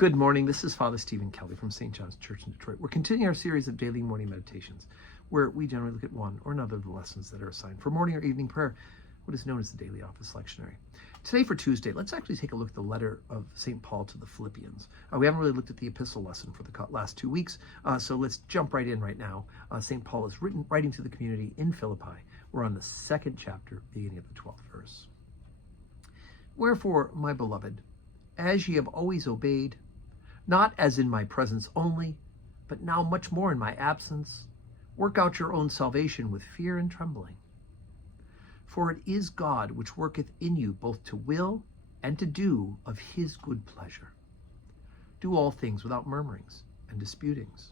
Good morning. This is Father Stephen Kelly from St. John's Church in Detroit. We're continuing our series of daily morning meditations, where we generally look at one or another of the lessons that are assigned for morning or evening prayer, what is known as the daily office lectionary. Today for Tuesday, let's actually take a look at the letter of St. Paul to the Philippians. We haven't really looked at the epistle lesson for the last 2 weeks, so let's jump right in right now. St. Paul is writing to the community in Philippi. We're on the 2nd chapter, beginning at the 12th verse. Wherefore, my beloved, as ye have always obeyed, not as in my presence only, but now much more in my absence, work out your own salvation with fear and trembling. For it is God which worketh in you both to will and to do of his good pleasure. Do all things without murmurings and disputings,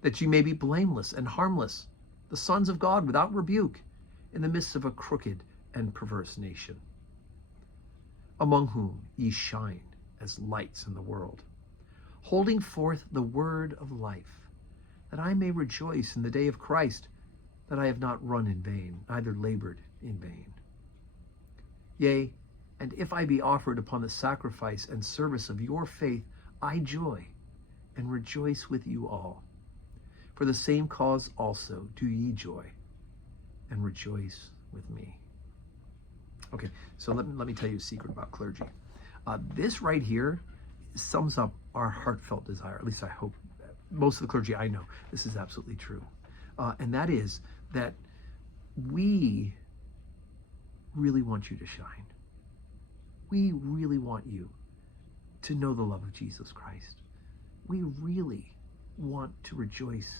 that ye may be blameless and harmless, the sons of God without rebuke, in the midst of a crooked and perverse nation, among whom ye shine as lights in the world, holding forth the word of life, that I may rejoice in the day of Christ, that I have not run in vain, neither labored in vain. Yea, and if I be offered upon the sacrifice and service of your faith, I joy and rejoice with you all. For the same cause also do ye joy and rejoice with me. Okay, so let me tell you a secret about clergy. This right here sums up our heartfelt desire. At least I hope. Most of the clergy I know, this is absolutely true. And that is that we really want you to shine. We really want you to know the love of Jesus Christ. We really want to rejoice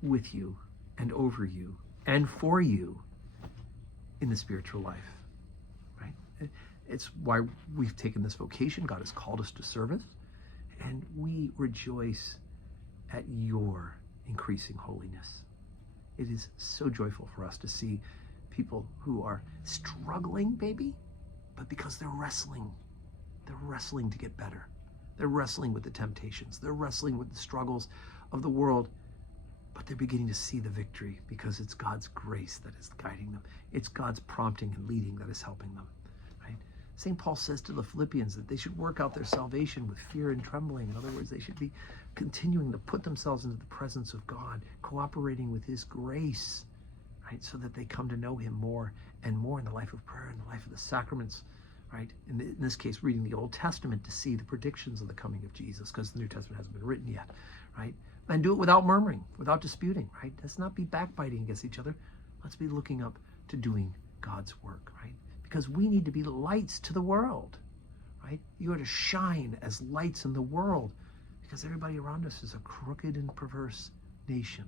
with you and over you and for you in the spiritual life, right? It's why we've taken this vocation. God has called us to service, and we rejoice at your increasing holiness. It is so joyful for us to see people who are struggling, maybe, but because they're wrestling to get better. They're wrestling with the temptations. They're wrestling with the struggles of the world, but they're beginning to see the victory because it's God's grace that is guiding them. It's God's prompting and leading that is helping them. St. Paul says to the Philippians that they should work out their salvation with fear and trembling. In other words, they should be continuing to put themselves into the presence of God, cooperating with his grace, right? So that they come to know him more and more in the life of prayer and the life of the sacraments, right? In this case, reading the Old Testament to see the predictions of the coming of Jesus, because the New Testament hasn't been written yet, right? And do it without murmuring, without disputing, right? Let's not be backbiting against each other. Let's be looking up to doing God's work, right? Because we need to be lights to the world, right? You are to shine as lights in the world, because everybody around us is a crooked and perverse nation.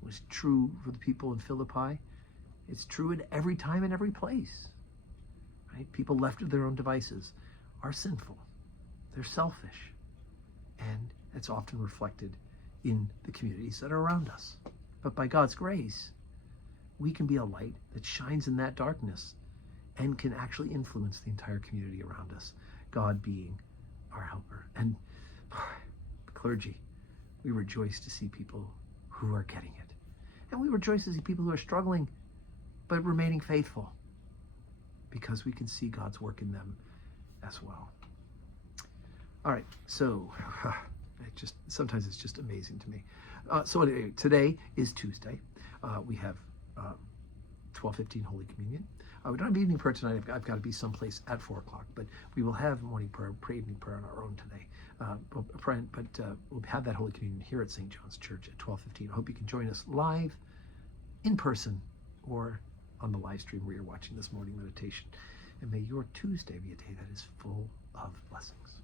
It was true for the people in Philippi. It's true in every time and every place, right? People left to their own devices are sinful. They're selfish. And it's often reflected in the communities that are around us. But by God's grace, we can be a light that shines in that darkness and can actually influence the entire community around us, God being our helper. And clergy, we rejoice to see people who are getting it. And we rejoice to see people who are struggling but remaining faithful, because we can see God's work in them as well. All right, so sometimes it's just amazing to me. So anyway, today is Tuesday. We have 12:15 Holy Communion. We don't have evening prayer tonight. I've got to be someplace at 4 o'clock, but we will have morning prayer, evening prayer on our own today. We'll have that Holy Communion here at St. John's Church at 12:15. I hope you can join us live, in person, or on the live stream where you're watching this morning meditation. And may your Tuesday be a day that is full of blessings.